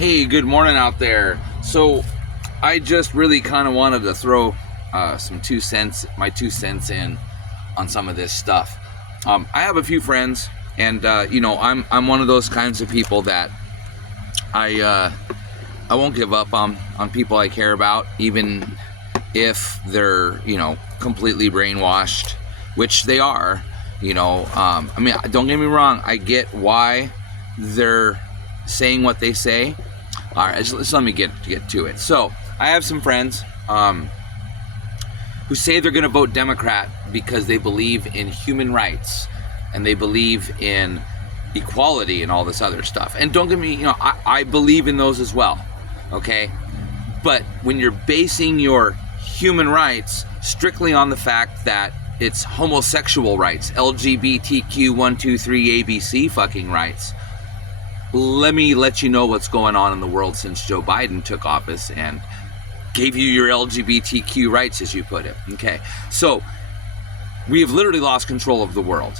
Hey, good morning out there. So, I just really kind of wanted to throw my 2 cents in on some of this stuff. I have a few friends, and I'm one of those kinds of people that I won't give up on people I care about, even if they're completely brainwashed, which they are. Don't get me wrong. I get why they're saying what they say. All right, just let me get to it. So I have some friends who say they're going to vote Democrat because they believe in human rights and they believe in equality and all this other stuff. And don't get me, I believe in those as well. Okay, but when you're basing your human rights strictly on the fact that it's homosexual rights, LGBTQ 1, 2, 3 ABC fucking rights. Let me let you know what's going on in the world since Joe Biden took office and gave you your LGBTQ rights, as you put it. Okay, so we have literally lost control of the world.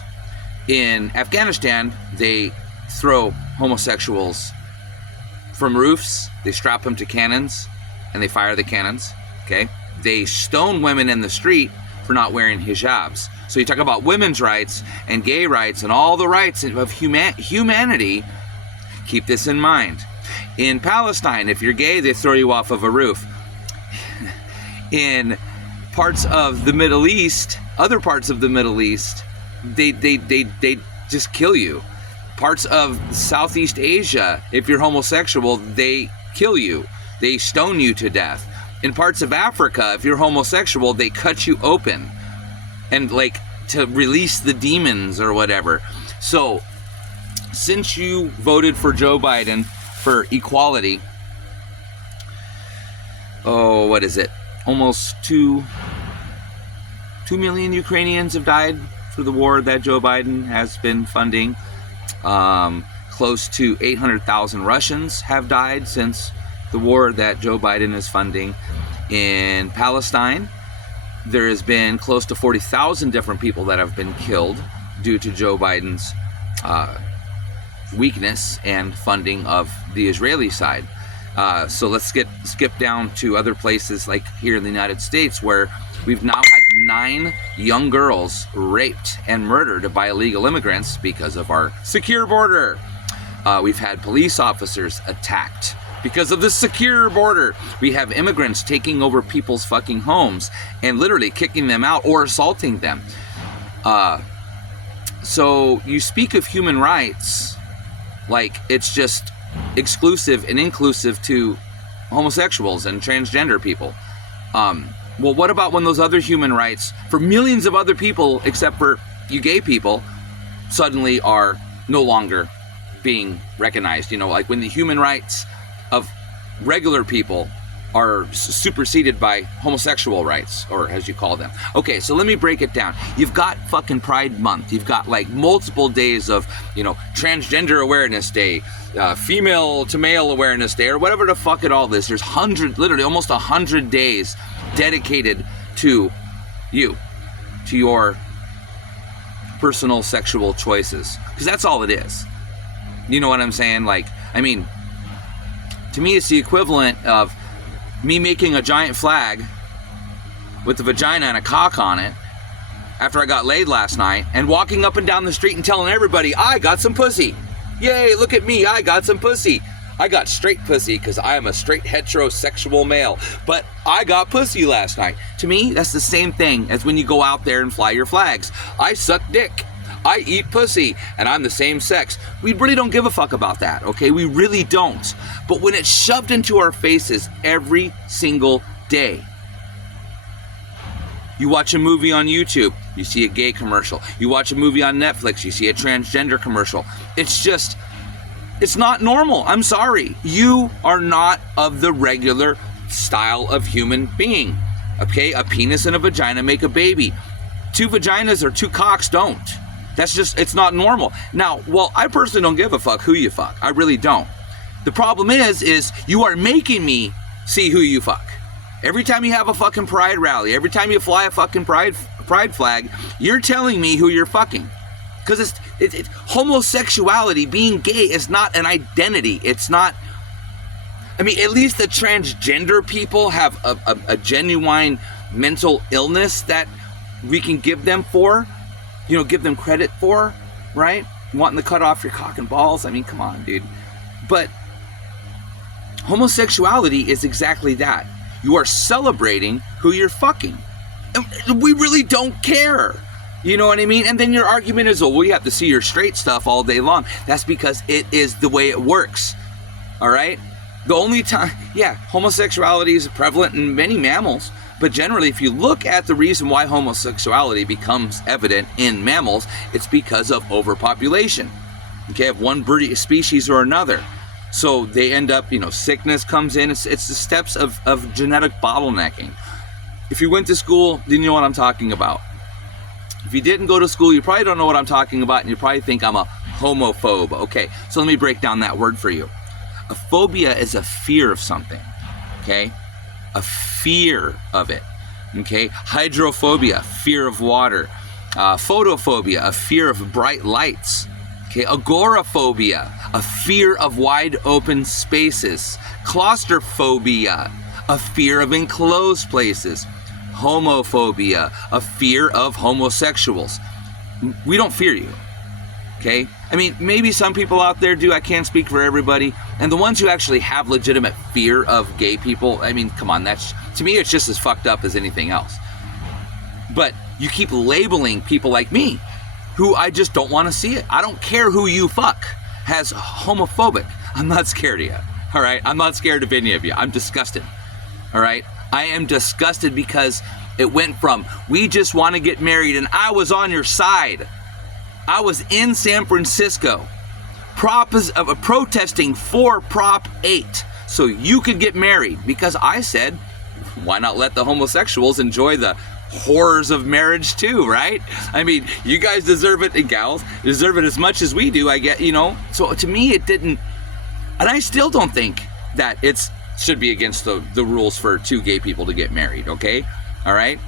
In Afghanistan, they throw homosexuals from roofs, they strap them to cannons, and they fire the cannons. Okay, they stone women in the street for not wearing hijabs. So you talk about women's rights and gay rights and all the rights of humanity. Keep this in mind. In Palestine, if you're gay, they throw you off of a roof. In parts of the Middle East, other parts of the Middle East, they just kill you. Parts of Southeast Asia, if you're homosexual, they kill you. They stone you to death. In parts of Africa, if you're homosexual, they cut you open and to release the demons or whatever. So, since you voted for Joe Biden for equality, what is it? Almost 2 million Ukrainians have died for the war that Joe Biden has been funding. Close to 800,000 Russians have died since the war that Joe Biden is funding. In Palestine, there has been close to 40,000 different people that have been killed due to Joe Biden's weakness and funding of the Israeli side. So let's skip down to other places like here in the United States, where we've now had 9 young girls raped and murdered by illegal immigrants because of our secure border. We've had police officers attacked because of the secure border. We have immigrants taking over people's fucking homes and literally kicking them out or assaulting them. So you speak of human rights like it's just exclusive and inclusive to homosexuals and transgender people. Well, what about when those other human rights for millions of other people, except for you gay people, suddenly are no longer being recognized? Like when the human rights of regular people are superseded by homosexual rights, or as you call them. Okay, so let me break it down. You've got fucking Pride Month. You've got multiple days of, Transgender Awareness Day, Female to Male Awareness Day, or whatever the fuck it all is. There's literally almost 100 days dedicated to you, to your personal sexual choices. Because that's all it is. You know what I'm saying? To me, it's the equivalent of me making a giant flag with a vagina and a cock on it after I got laid last night and walking up and down the street and telling everybody, I got some pussy. Yay, look at me, I got some pussy. I got straight pussy because I am a straight heterosexual male, but I got pussy last night. To me, that's the same thing as when you go out there and fly your flags. I suck dick. I eat pussy, and I'm the same sex. We really don't give a fuck about that, okay? We really don't. But when it's shoved into our faces every single day, you watch a movie on YouTube, you see a gay commercial. You watch a movie on Netflix, you see a transgender commercial. It's not normal. I'm sorry. You are not of the regular style of human being, okay? A penis and a vagina make a baby. 2 vaginas or 2 cocks don't. That's just, it's not normal. Now, I personally don't give a fuck who you fuck. I really don't. The problem is you are making me see who you fuck. Every time you have a fucking pride rally, every time you fly a fucking pride flag, you're telling me who you're fucking. Because it's homosexuality, being gay is not an identity. It's not I mean, at least the transgender people have a genuine mental illness that we can give them for, give them credit for, right? Wanting to cut off your cock and balls. I mean, come on, dude. But homosexuality is exactly that. You are celebrating who you're fucking. And we really don't care. You know what I mean? And then your argument is, well, we have to see your straight stuff all day long. That's because it is the way it works. All right? The only time, homosexuality is prevalent in many mammals. But generally, if you look at the reason why homosexuality becomes evident in mammals, it's because of overpopulation. Okay, of one species or another. So they end up, sickness comes in. It's the steps of genetic bottlenecking. If you went to school, then you know what I'm talking about. If you didn't go to school, you probably don't know what I'm talking about, and you probably think I'm a homophobe. Okay, so let me break down that word for you. A phobia is a fear of something, okay? A fear of it, okay? Hydrophobia, fear of water. Photophobia, a fear of bright lights. Okay, agoraphobia, a fear of wide open spaces. Claustrophobia, a fear of enclosed places. Homophobia, a fear of homosexuals. We don't fear you, okay? I mean, maybe some people out there do. I can't speak for everybody. And the ones who actually have legitimate fear of gay people, I mean, come on, to me, it's just as fucked up as anything else. But you keep labeling people like me, who I just don't want to see it. I don't care who you fuck as homophobic. I'm not scared of you, all right? I'm not scared of any of you. I'm disgusted, all right? I am disgusted because it went from, we just want to get married, and I was on your side. I was in San Francisco protesting for Prop 8 so you could get married, because I said, why not let the homosexuals enjoy the horrors of marriage too, right? I mean, you guys deserve it, and gals deserve it as much as we do, I get, So to me, it didn't, and I still don't think that it's should be against the rules for two gay people to get married, okay? All right?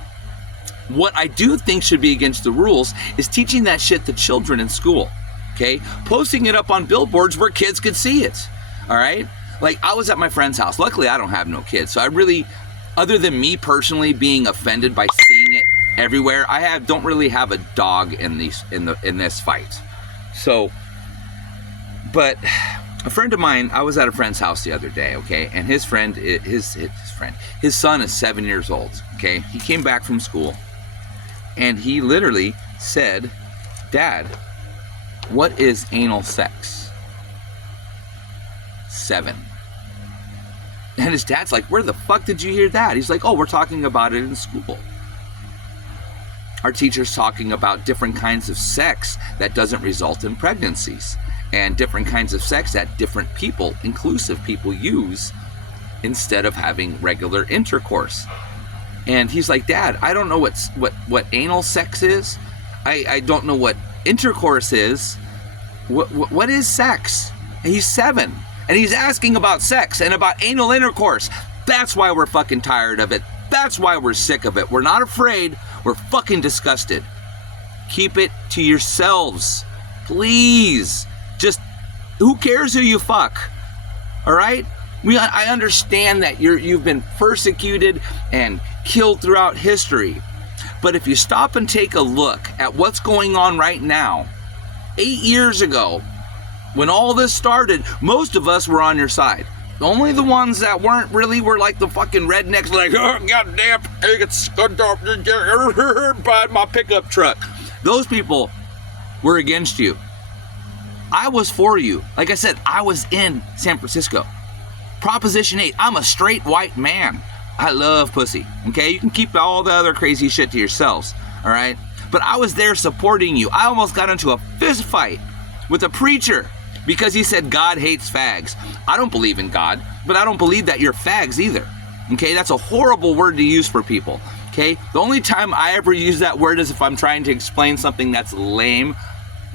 What I do think should be against the rules is teaching that shit to children in school, okay? Posting it up on billboards where kids could see it, all right? Like, I was at my friend's house. Luckily, I don't have no kids, so I really, other than me personally being offended by seeing it everywhere, don't really have a dog in this fight. So, but a friend of mine, I was at a friend's house the other day, okay, and his son is 7 years old, okay. He came back from school, and he literally said, "Dad, what is anal sex?" 7. And his dad's like, "Where the fuck did you hear that?" He's like, "Oh, we're talking about it in school. Our teacher's talking about different kinds of sex that doesn't result in pregnancies, and different kinds of sex that different people, inclusive people, use instead of having regular intercourse." And he's like, "Dad, I don't know what anal sex is. I don't know what intercourse is. What is sex?" And he's 7, and he's asking about sex and about anal intercourse. That's why we're fucking tired of it. That's why we're sick of it. We're not afraid. We're fucking disgusted. Keep it to yourselves, please. Just, who cares who you fuck? All right? I understand that you've been persecuted and killed throughout history. But if you stop and take a look at what's going on right now, 8 years ago, when all this started, most of us were on your side. Only the ones that weren't really were like the fucking rednecks, like, "Oh, goddamn, I get scud off by my pickup truck." Those people were against you. I was for you. Like I said, I was in San Francisco. Proposition 8, I'm a straight white man. I love pussy, okay? You can keep all the other crazy shit to yourselves, all right? But I was there supporting you. I almost got into a fist fight with a preacher because he said God hates fags. I don't believe in God, but I don't believe that you're fags either, okay? That's a horrible word to use for people, okay? The only time I ever use that word is if I'm trying to explain something that's lame,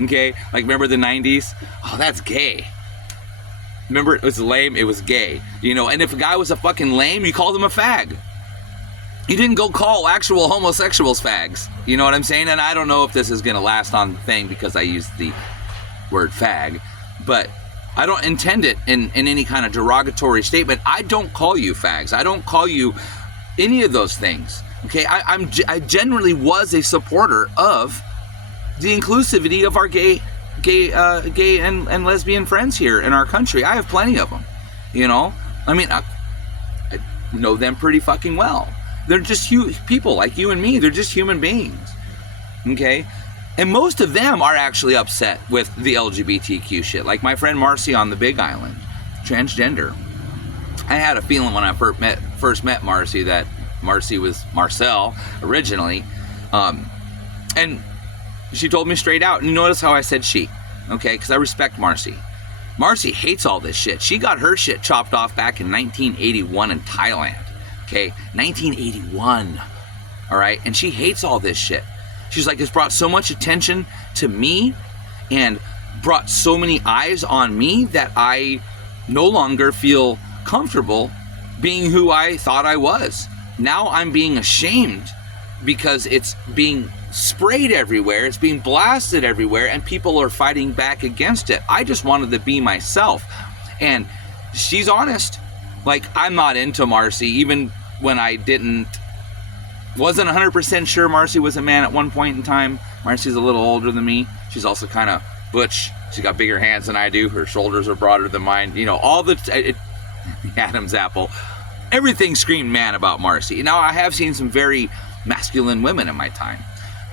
okay? Like, remember the 90s? Oh, that's gay. Remember, it was lame, it was gay. And if a guy was a fucking lame, you called him a fag. You didn't go call actual homosexuals fags. You know what I'm saying? And I don't know if this is going to last on the thing because I used the word fag. But I don't intend it in any kind of derogatory statement. I don't call you fags. I don't call you any of those things. Okay, I generally was a supporter of the inclusivity of our gay and lesbian friends here in our country. I have plenty of them. You know, I mean, I know them pretty fucking well. They're just people like you and me. They're just human beings. Okay, and most of them are actually upset with the LGBTQ shit. Like my friend Marcy on the Big Island, transgender. I had a feeling when I first met Marcy that Marcy was Marcel originally, and she told me straight out. And notice how I said she, okay? Because I respect Marcy. Marcy hates all this shit. She got her shit chopped off back in 1981 in Thailand, okay? 1981, all right? And she hates all this shit. She's like, it's brought so much attention to me and brought so many eyes on me that I no longer feel comfortable being who I thought I was. Now I'm being ashamed because it's being sprayed everywhere, it's being blasted everywhere, and people are fighting back against it. I just wanted to be myself. And she's honest. Like, I'm not into Marcy, even when I wasn't 100% sure Marcy was a man at one point in time. Marcy's a little older than me. She's also kind of butch. She's got bigger hands than I do. Her shoulders are broader than mine. You know, all the Adam's apple. Everything screamed man about Marcy. Now, I have seen some very masculine women in my time.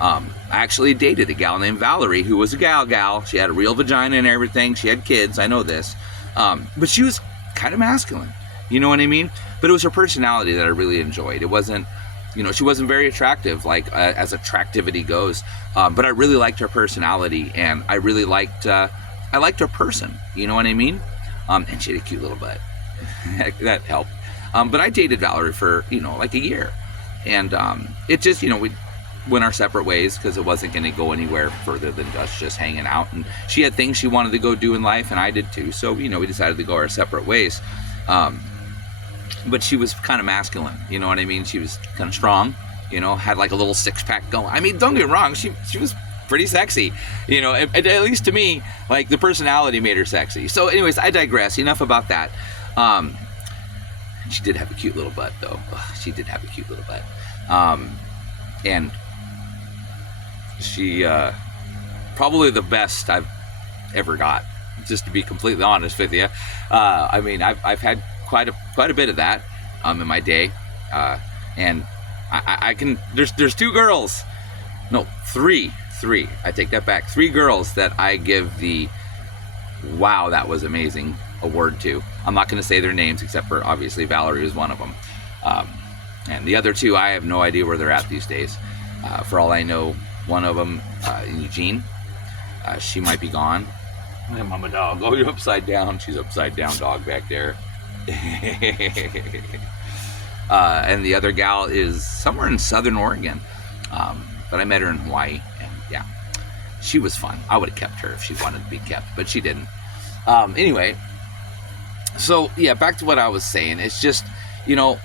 I actually dated a gal named Valerie, who was a gal. She had a real vagina and everything. She had kids. I know this. But she was kind of masculine. You know what I mean? But it was her personality that I really enjoyed. It wasn't, you know, she wasn't very attractive, like as attractivity goes. But I really liked her personality, and I really liked her person. You know what I mean? And she had a cute little butt. That helped. But I dated Valerie for, you know, like a year. And it just, you know, we went our separate ways because it wasn't going to go anywhere further than us just hanging out. And she had things she wanted to go do in life, and I did too. So, you know, we decided to go our separate ways. But she was kind of masculine, you know what I mean? She was kind of strong, you know, had like a little six-pack going. I mean, don't get me wrong, she was pretty sexy, you know, at least to me. Like, the personality made her sexy. So anyways, I digress. Enough about that. She did have a cute little butt, though. She did have a cute little butt. And she, probably the best I've ever got, just to be completely honest with you. I mean, I've had quite a bit of that in my day. And I can, there's two girls, no, three, I take that back. 3 girls that I give the, wow, that was amazing award to. I'm not going to say their names, except for obviously Valerie is one of them. And the other 2, I have no idea where they're at these days. For all I know, one of them, Eugene, she might be gone. My mama dog. Oh, you're upside down. She's upside down dog back there. And the other gal is somewhere in Southern Oregon. But I met her in Hawaii, and yeah, she was fun. I would have kept her if she wanted to be kept, but she didn't. Anyway, so yeah, back to what I was saying. It's just, you know,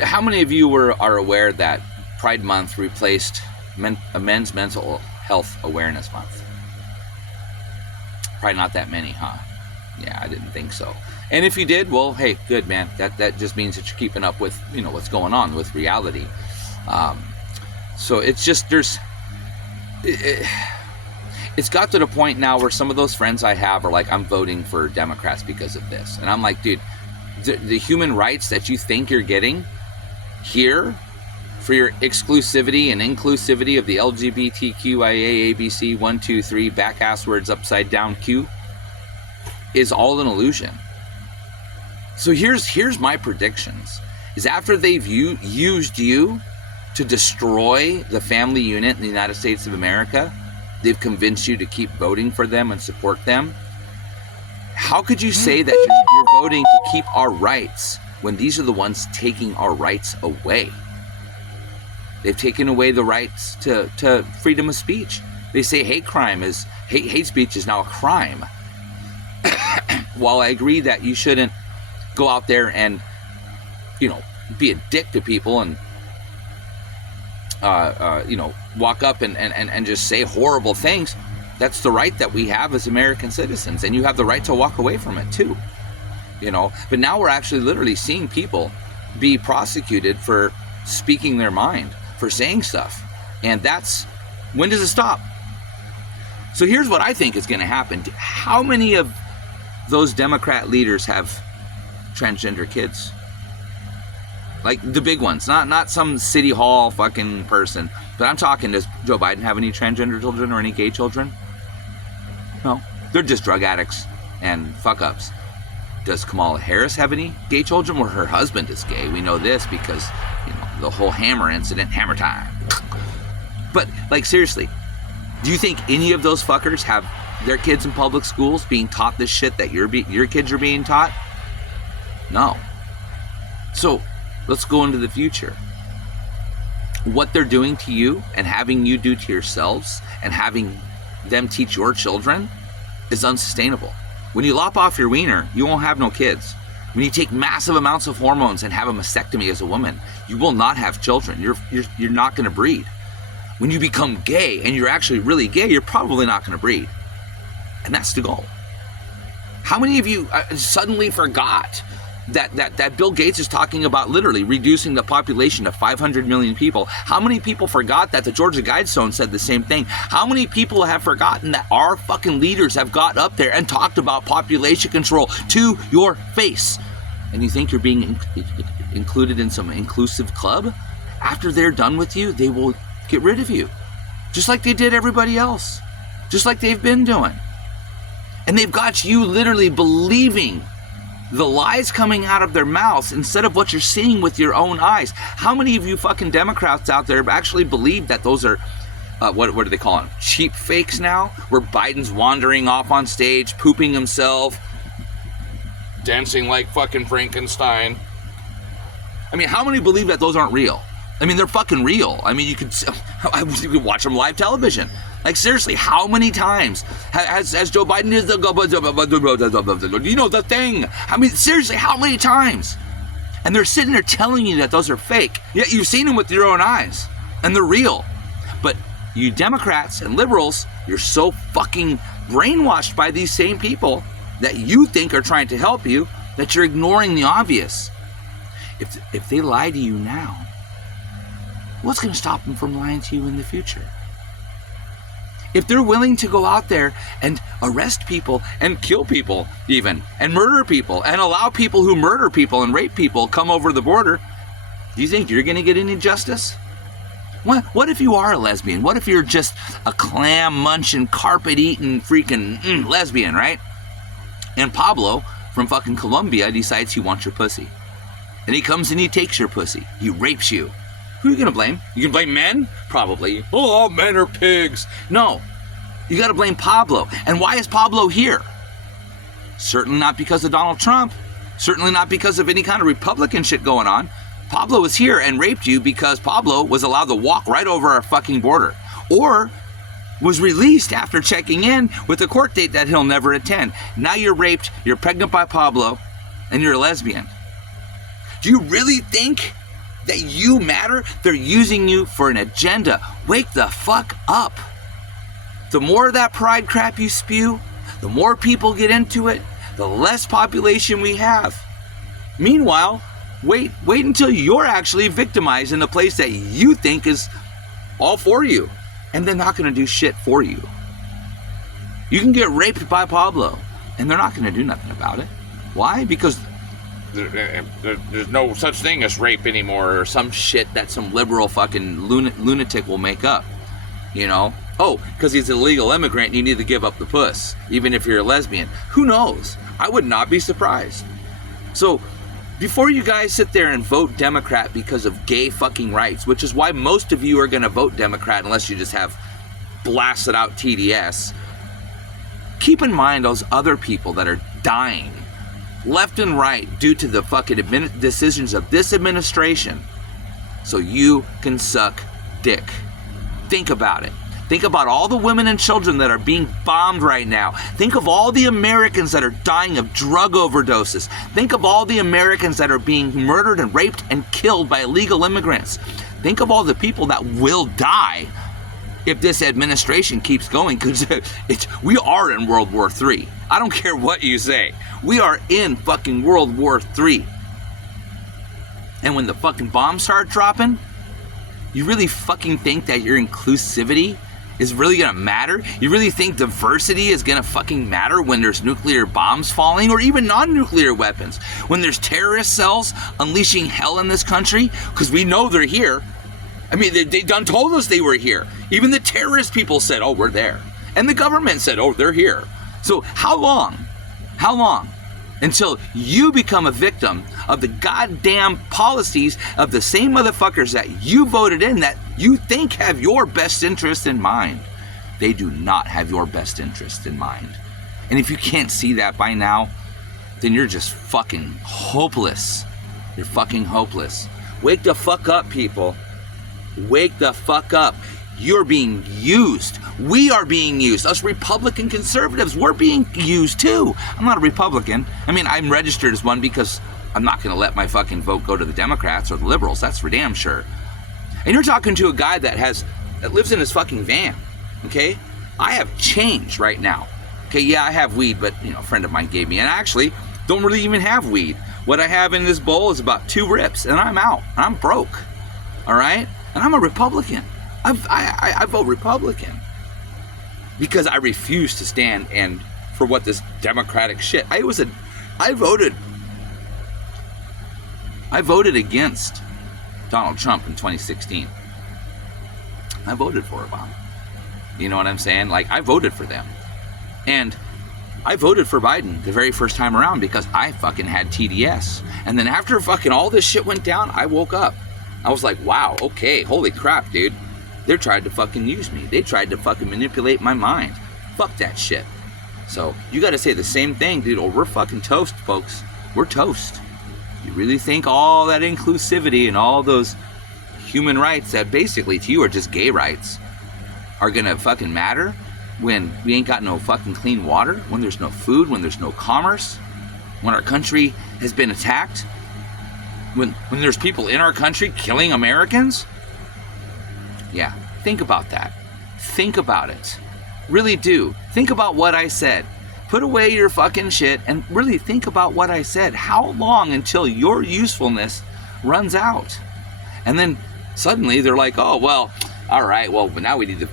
how many of you are aware that Pride Month replaced Men's Mental Health Awareness Month? Probably not that many, huh? Yeah, I didn't think so. And if you did, well, hey, good, man. That just means that you're keeping up with, you know, what's going on with reality. So it's just, it's got to the point now where some of those friends I have are like, I'm voting for Democrats because of this. And I'm like, dude, the human rights that you think you're getting here for your exclusivity and inclusivity of the LGBTQIA ABC 1 2 3 back ass words upside down Q is all an illusion. So here's my predictions. Is after they've used you to destroy the family unit in the United States of America, they've convinced you to keep voting for them and support them. How could you say that you're voting to keep our rights when these are the ones taking our rights away? They've taken away the rights to freedom of speech. They say hate speech is now a crime. While I agree that you shouldn't go out there and, you know, be a dick to people and you know, walk up and just say horrible things, That's the right that we have as American citizens, and you have the right to walk away from it too. You know, but now we're actually literally seeing people be prosecuted for speaking their mind, for saying stuff. And that's, when does it stop? So here's what I think is going to happen. How many of those Democrat leaders have transgender kids? Like the big ones, not some city hall fucking person. But I'm talking, does Joe Biden have any transgender children or any gay children? No, they're just drug addicts and fuck ups. Does Kamala Harris have any gay children? Well, her husband is gay. We know this because, you know, the whole Hammer incident, Hammer time. But like, seriously, do you think any of those fuckers have their kids in public schools being taught this shit that your kids are being taught? No. So let's go into the future. What they're doing to you and having you do to yourselves and having them teach your children is unsustainable. When you lop off your wiener, you won't have no kids. When you take massive amounts of hormones and have a mastectomy as a woman, you will not have children. You're not going to breed. When you become gay and you're actually really gay, you're probably not going to breed. And that's the goal. How many of you suddenly forgot that Bill Gates is talking about literally reducing the population to 500 million people? How many people forgot that the Georgia Guidestone said the same thing? How many people have forgotten that our fucking leaders have got up there and talked about population control to your face? And you think you're being included in some inclusive club? After they're done with you, they will get rid of you. Just like they did everybody else. Just like they've been doing. And they've got you literally believing the lies coming out of their mouths instead of what you're seeing with your own eyes. How many of you fucking Democrats out there actually believe that those are, what do they call them? Cheap fakes now? Where Biden's wandering off on stage, pooping himself, dancing like fucking Frankenstein. I mean, how many believe that those aren't real? I mean, they're fucking real. I mean, you could watch them live television. Like, seriously, how many times has Joe Biden is you know, the thing? I mean, seriously, how many times? And they're sitting there telling you that those are fake. Yet you've seen them with your own eyes. And they're real. But you Democrats and liberals, you're so fucking brainwashed by these same people that you think are trying to help you that you're ignoring the obvious. If they lie to you now, what's going to stop them from lying to you in the future? If they're willing to go out there and arrest people and kill people even, and murder people, and allow people who murder people and rape people come over the border, do you think you're going to get any justice? What if you are a lesbian? What if you're just a clam-munching, carpet-eating freaking lesbian, right? And Pablo from fucking Colombia decides he wants your pussy. And he comes and he takes your pussy. He rapes you. Who are you going to blame? You can blame men? Probably. Oh, all men are pigs. No. You got to blame Pablo. And why is Pablo here? Certainly not because of Donald Trump. Certainly not because of any kind of Republican shit going on. Pablo is here and raped you because Pablo was allowed to walk right over our fucking border. Or was released after checking in with a court date that he'll never attend. Now you're raped, you're pregnant by Pablo, and you're a lesbian. Do you really think that you matter? They're using you for an agenda. Wake the fuck up. The more of that pride crap you spew, the more people get into it, the less population we have. Meanwhile, wait until you're actually victimized in a place that you think is all for you, and they're not going to do shit for you. You can get raped by Pablo, and they're not going to do nothing about it. Why? Because there's no such thing as rape anymore, or some shit that some liberal fucking lunatic will make up, you know? Oh, because he's a legal immigrant and you need to give up the puss, even if you're a lesbian. Who knows? I would not be surprised. So, before you guys sit there and vote Democrat because of gay fucking rights, which is why most of you are going to vote Democrat unless you just have blasted out TDS, keep in mind those other people that are dying left and right due to the fucking decisions of this administration so you can suck dick. Think about it. Think about all the women and children that are being bombed right now. Think of all the Americans that are dying of drug overdoses. Think of all the Americans that are being murdered and raped and killed by illegal immigrants. Think of all the people that will die if this administration keeps going, because we are in World War III. I don't care what you say. We are in fucking World War III. And when the fucking bombs start dropping, you really fucking think that your inclusivity is really gonna matter? You really think diversity is gonna fucking matter when there's nuclear bombs falling, or even non-nuclear weapons? When there's terrorist cells unleashing hell in this country? Because we know they're here. I mean, they done told us they were here. Even the terrorist people said, oh, we're there. And the government said, oh, they're here. So how long until you become a victim of the goddamn policies of the same motherfuckers that you voted in, that you think have your best interest in mind? They do not have your best interest in mind. And if you can't see that by now, then you're just fucking hopeless. You're fucking hopeless. Wake the fuck up, people. Wake the fuck up. You're being used. We are being used. Us Republican conservatives, we're being used too. I'm not a Republican. I mean, I'm registered as one because I'm not going to let my fucking vote go to the Democrats or the liberals. That's for damn sure. And you're talking to a guy that lives in his fucking van. Okay? I have change right now. Okay, yeah, I have weed, but a friend of mine gave me, and I actually don't really even have weed. What I have in this bowl is about 2 rips, and I'm out. I'm broke. All right? And I'm a Republican. I vote Republican because I refuse to stand and for what this Democratic shit. I voted against Donald Trump in 2016. I voted for Obama. You know what I'm saying? Like, I voted for them. And I voted for Biden the very first time around because I fucking had TDS. And then after fucking all this shit went down, I woke up. I was like, wow, okay, holy crap, dude. They tried to fucking use me. They tried to fucking manipulate my mind. Fuck that shit. So you gotta say the same thing, dude, or we're fucking toast, folks. We're toast. You really think all that inclusivity and all those human rights that basically to you are just gay rights are gonna fucking matter when we ain't got no fucking clean water, when there's no food, when there's no commerce, when our country has been attacked? When there's people in our country killing Americans? Yeah, think about that. Think about it. Really do. Think about what I said. Put away your fucking shit and really think about what I said. How long until your usefulness runs out? And then suddenly they're like, oh, well, all right, well, but now we need to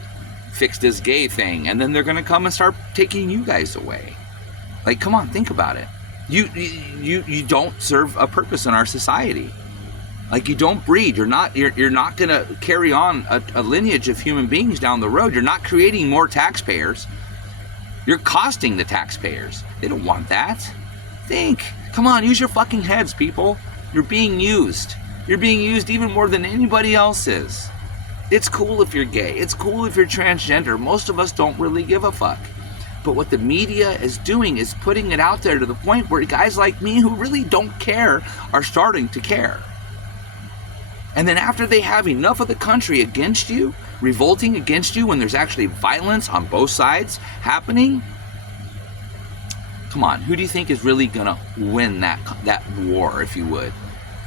fix this gay thing. And then they're going to come and start taking you guys away. Like, come on, think about it. You don't serve a purpose in our society. Like, you don't breed. You're not gonna carry on a lineage of human beings down the road. You're not creating more taxpayers. You're costing the taxpayers. They don't want that. Think. Come on, use your fucking heads, people. You're being used. You're being used even more than anybody else is. It's cool if you're gay. It's cool if you're transgender. Most of us don't really give a fuck. But what the media is doing is putting it out there to the point where guys like me who really don't care are starting to care. And then after they have enough of the country against you, revolting against you when there's actually violence on both sides happening, come on, who do you think is really gonna win that war, if you would?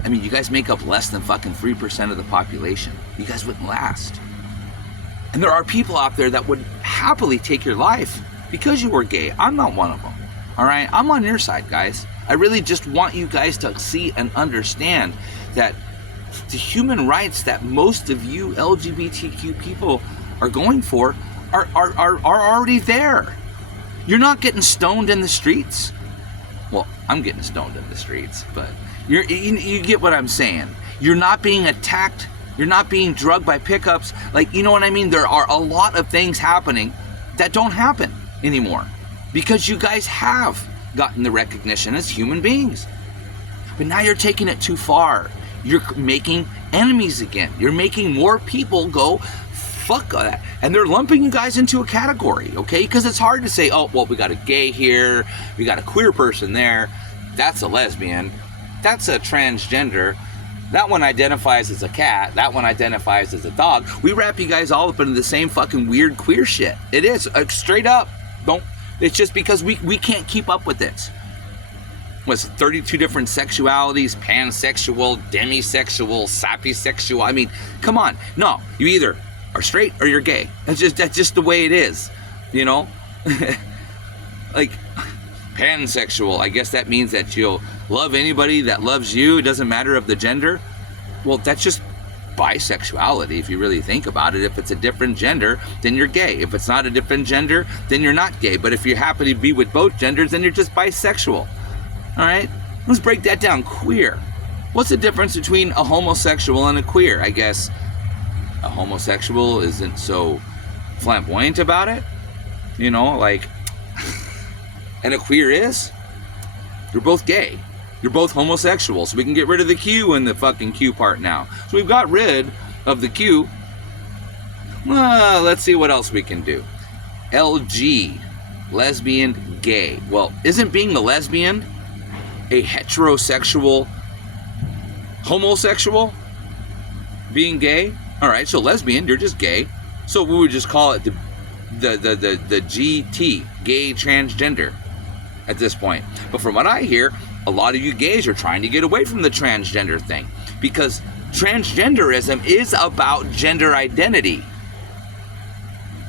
I mean, you guys make up less than fucking 3% of the population. You guys wouldn't last. And there are people out there that would happily take your life because you were gay. I'm not one of them. All right? I'm on your side, guys. I really just want you guys to see and understand that the human rights that most of you LGBTQ people are going for are already there. You're not getting stoned in the streets. Well, I'm getting stoned in the streets, but you get what I'm saying. You're not being attacked. You're not being drugged by pickups. Like, you know what I mean? There are a lot of things happening that don't happen anymore because you guys have gotten the recognition as human beings. But now you're taking it too far. You're making enemies again. You're making more people go, fuck that. And they're lumping you guys into a category, okay? Because it's hard to say, oh, well, we got a gay here, we got a queer person there, that's a lesbian, that's a transgender, that one identifies as a cat, that one identifies as a dog. We wrap you guys all up into the same fucking weird queer shit. It is, straight up. It's just because we can't keep up with this. What's 32 different sexualities, pansexual, demisexual, sapisexual. I mean, come on. No, you either are straight or you're gay. That's just the way it is, you know? Like, pansexual, I guess that means that you'll love anybody that loves you. It doesn't matter of the gender. Well, that's just bisexuality if you really think about it. If it's a different gender, then you're gay. If it's not a different gender, then you're not gay. But if you're happy to be with both genders, then you're just bisexual. All right? Let's break that down. Queer. What's the difference between a homosexual and a queer? I guess a homosexual isn't so flamboyant about it, you know, like, and a queer is. You're both gay. You're both homosexual, so we can get rid of the Q in the fucking Q part now. So we've got rid of the Q. Let's see what else we can do. LG, lesbian, gay. Well, isn't being a lesbian a heterosexual homosexual? Being gay? All right, so lesbian, you're just gay. So we would just call it the GT, gay transgender, at this point. But from what I hear, a lot of you gays are trying to get away from the transgender thing, because transgenderism is about gender identity.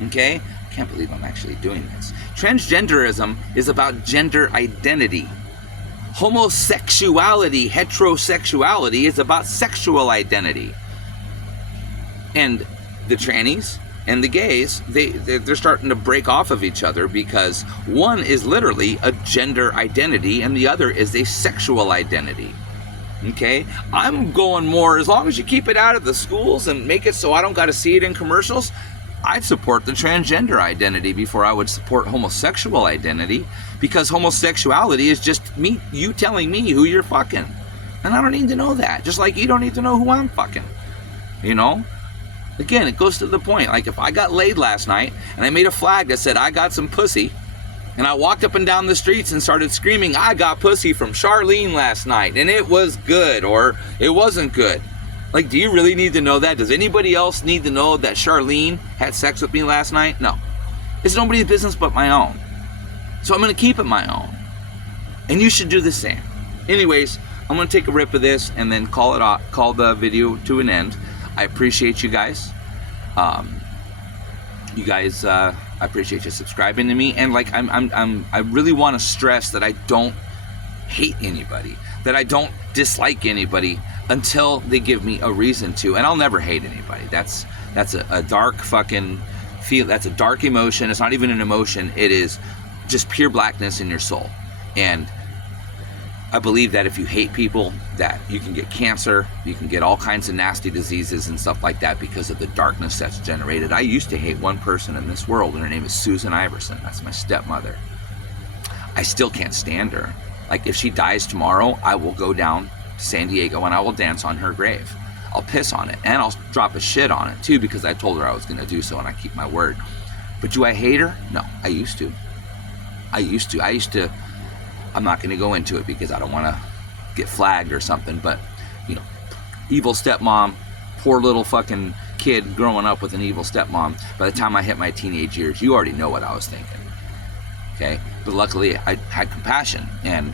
Okay? I can't believe I'm actually doing this. Transgenderism is about gender identity. Homosexuality, heterosexuality is about sexual identity. And the trannies and the gays, they're starting to break off of each other, because one is literally a gender identity and the other is a sexual identity. Okay? I'm going more, as long as you keep it out of the schools and make it so I don't got to see it in commercials, I'd support the transgender identity before I would support homosexual identity, because homosexuality is just you telling me who you're fucking. And I don't need to know that. Just like you don't need to know who I'm fucking. You know? Again, it goes to the point. Like, if I got laid last night and I made a flag that said I got some pussy, and I walked up and down the streets and started screaming, I got pussy from Charlene last night, and it was good or it wasn't good. Like, do you really need to know that? Does anybody else need to know that Charlene had sex with me last night? No. It's nobody's business but my own. So I'm going to keep it my own. And you should do the same. Anyways, I'm going to take a rip of this and then call the video to an end. I appreciate you guys. I appreciate you subscribing to me. And like, I really want to stress that I don't hate anybody, that I don't dislike anybody until they give me a reason to. And I'll never hate anybody. That's a dark fucking feel. That's a dark emotion. It's not even an emotion. It is just pure blackness in your soul. And I believe that if you hate people, that you can get cancer, you can get all kinds of nasty diseases and stuff like that because of the darkness that's generated. I used to hate one person in this world, and her name is Susan Iverson. That's my stepmother. I still can't stand her. Like, if she dies tomorrow, I will go down to San Diego and I will dance on her grave. I'll piss on it, and I'll drop a shit on it too, because I told her I was going to do so, and I keep my word. But do I hate her? No, I used to. I'm not going to go into it because I don't want to get flagged or something, but, you know, evil stepmom, poor little fucking kid growing up with an evil stepmom. By the time I hit my teenage years, you already know what I was thinking. Okay? But luckily, I had compassion, and,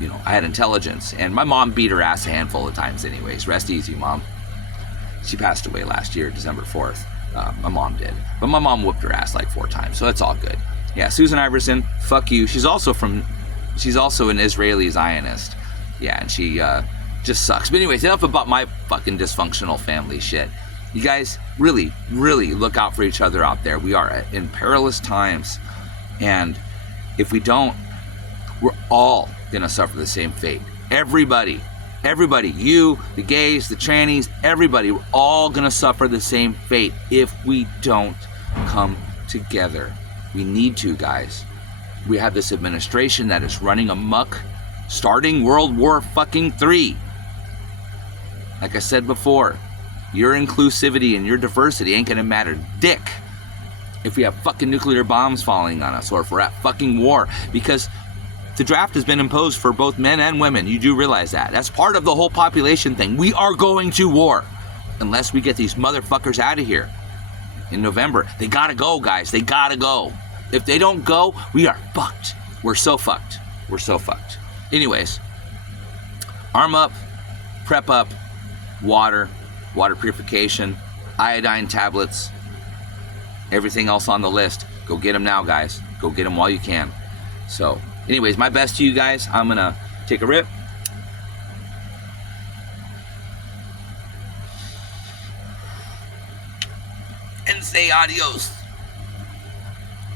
you know, I had intelligence, and my mom beat her ass a handful of times anyways. Rest easy, Mom. She passed away last year, December 4th. My mom did. But my mom whooped her ass like 4 times, so it's all good. Yeah, Susan Iverson, fuck you. She's also an Israeli Zionist. Yeah, and she just sucks. But anyways, enough about my fucking dysfunctional family shit. You guys really, really look out for each other out there. We are in perilous times. And if we don't, we're all going to suffer the same fate. Everybody, you, the gays, the trannies, everybody, we're all going to suffer the same fate if we don't come together. We need to, guys. We have this administration that is running amok, starting World War fucking III. Like I said before, your inclusivity and your diversity ain't gonna matter dick if we have fucking nuclear bombs falling on us, or if we're at fucking war, because the draft has been imposed for both men and women. You do realize that. That's part of the whole population thing. We are going to war unless we get these motherfuckers out of here in November. They gotta go, guys. They gotta go. If they don't go, we are fucked. We're so fucked. We're so fucked. Anyways, arm up, prep up, water purification, iodine tablets, everything else on the list. Go get them now, guys. Go get them while you can. So, anyways, my best to you guys. I'm going to take a rip. And say adios.